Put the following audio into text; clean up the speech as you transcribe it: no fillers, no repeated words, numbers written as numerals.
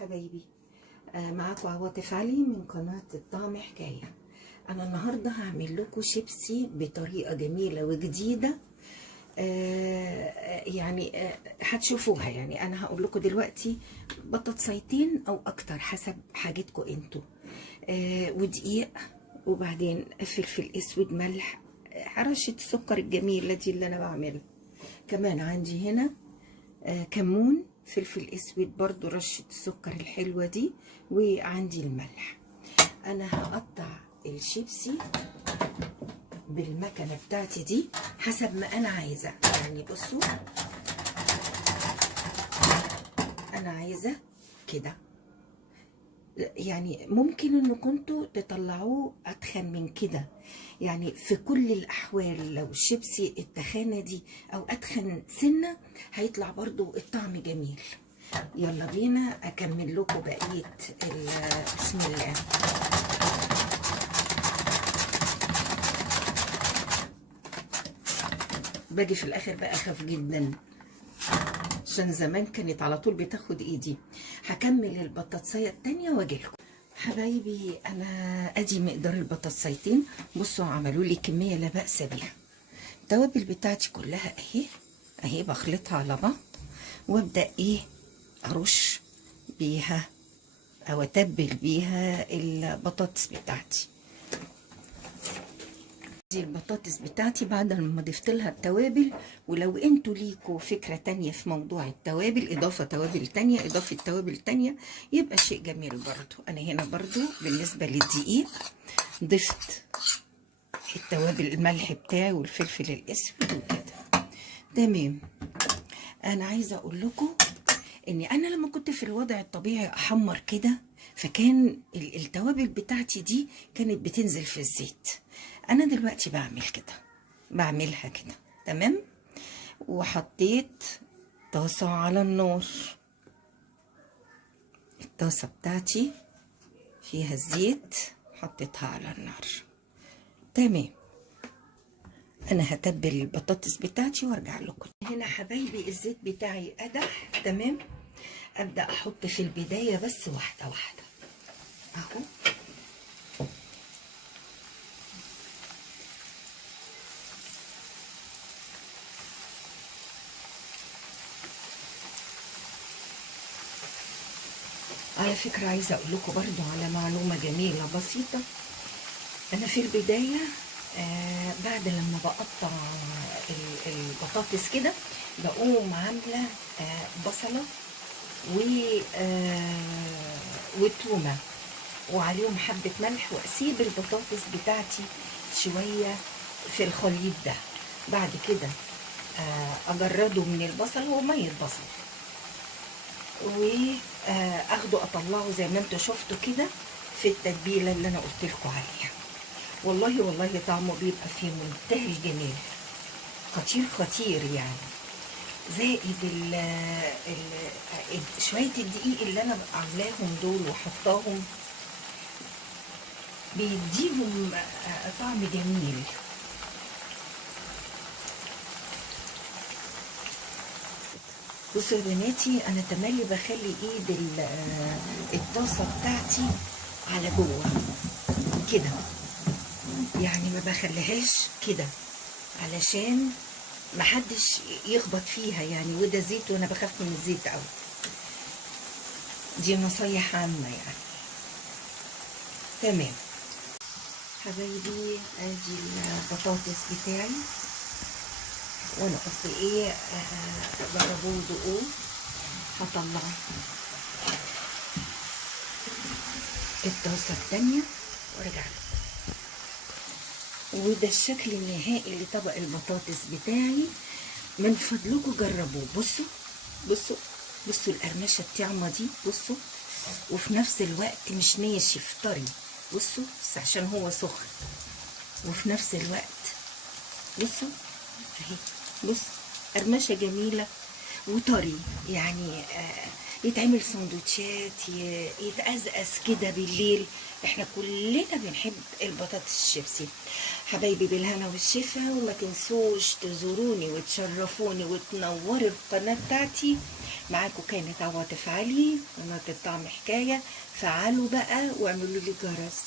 حبايبي. معاكم عواطف علي من قناة الطعم حكاية. أنا النهاردة هعمل لكم شيبسي بطريقة جميلة وجديدة. يعني هتشوفوها. يعني أنا هقول لكم دلوقتي بطاطسيتين أو أكتر حسب حاجتكم انتوا، ودقيق، وبعدين فلفل أسود، ملح، رشة السكر الجميلة دي اللي أنا بعملها. كمان عندي هنا كمون، فلفل اسود، برضو رشة السكر الحلوة دي، وعندي الملح. انا هقطع الشيبسي بالمكنة بتاعتي دي حسب ما انا عايزة. يعني بصوا، انا عايزة كده. يعني ممكن ان كنتوا تطلعوه اتخن من كده. يعني في كل الاحوال لو الشيبسي التخانة دي او اتخن سنة هيطلع برضو الطعم جميل. يلا بينا اكمل لكم بقية بسم الله. باجي في الاخر بقى اخاف جدا عشان زمان كانت على طول بتاخد ايدي. هكمل البطاطسية التانية واجيلكم حبايبي. انا ادي مقدار البطاطسيتين. بصوا عملوا لي كمية لا بأس بيها. التوابل بتاعتي كلها اهي بخلطها على بعض، وابدأ ارش بيها او اتبل بيها البطاطس بتاعتي. دي البطاطس بتاعتي بعد ما ضفت لها التوابل. ولو انتوا ليكوا فكرة تانية في موضوع التوابل، اضافة توابل تانية، اضافة توابل تانية، يبقى شيء جميل برضو. انا هنا برضو بالنسبة للدقيق ضفت التوابل، الملح بتاعي والفلفل الاسود وكده تمام. انا عايزة اقول لكم اني انا لما كنت في الوضع الطبيعي احمر كده، فكان التوابل بتاعتي دي كانت بتنزل في الزيت. انا دلوقتي بعمل كده، بعملها كده تمام. وحطيت طاسة على النار، الطاسة بتاعتي فيها الزيت، حطيتها على النار تمام. انا هتبل البطاطس بتاعتي وارجع لكم. هنا حبايبي الزيت بتاعي قدح تمام. ابدا احط في البدايه بس واحده واحده اهو. على فكره عايزه اقول لكم برضو على معلومه جميله بسيطه. انا في البدايه بعد لما بقطع البطاطس كده بقوم عامله بصله وتومه وعليهم حبه ملح، واسيب البطاطس بتاعتي شويه في الخليط ده. بعد كده اجرده من البصل وميه بصل، واخده اطلعه زي ما انتوا شفتوا كده في التتبيله اللي انا قلت لكم عليها. والله طعمه بيبقى في منتهى الجمال، خطير خطير يعني. زائد شويه الدقيق اللي انا عاملاهم دول وحطاهم بيديهم طعم جميل. بصوا يا بناتي، انا تملي بخلي ايد الطاسه بتاعتي على جوه كده، يعني ما بخليهاش كده علشان محدش يخبط فيها يعني. وده زيت وانا بخاف من الزيت قوي. دي نصايح عامه يعني تمام حبايبي. ادي البطاطس بتاعي وانا قلت جربوه ودقوه. هطلع الطاسه التانيه وارجع لكم. وده الشكل النهائي لطبق البطاطس بتاعي. من فضلكم جربوه. بصوا القرمشه الطعمه دي، بصوا، وفي نفس الوقت مش ناشف، طري. بصوا بس عشان هو سخن، وفي نفس الوقت بصوا اهي، بص قرمشه جميله وطري. يعني يتعمل سندوتشات، يتأزأز كده بالليل. احنا كلنا بنحب البطاطس الشيبسي حبايبي. بالهنا والشفا. وما تنسوش تزوروني وتشرفوني وتنوروا القناه بتاعتي معاكم كانت عواطف علي، قناة الطعم حكاية. فعلوا بقى واعملوا لي جرس.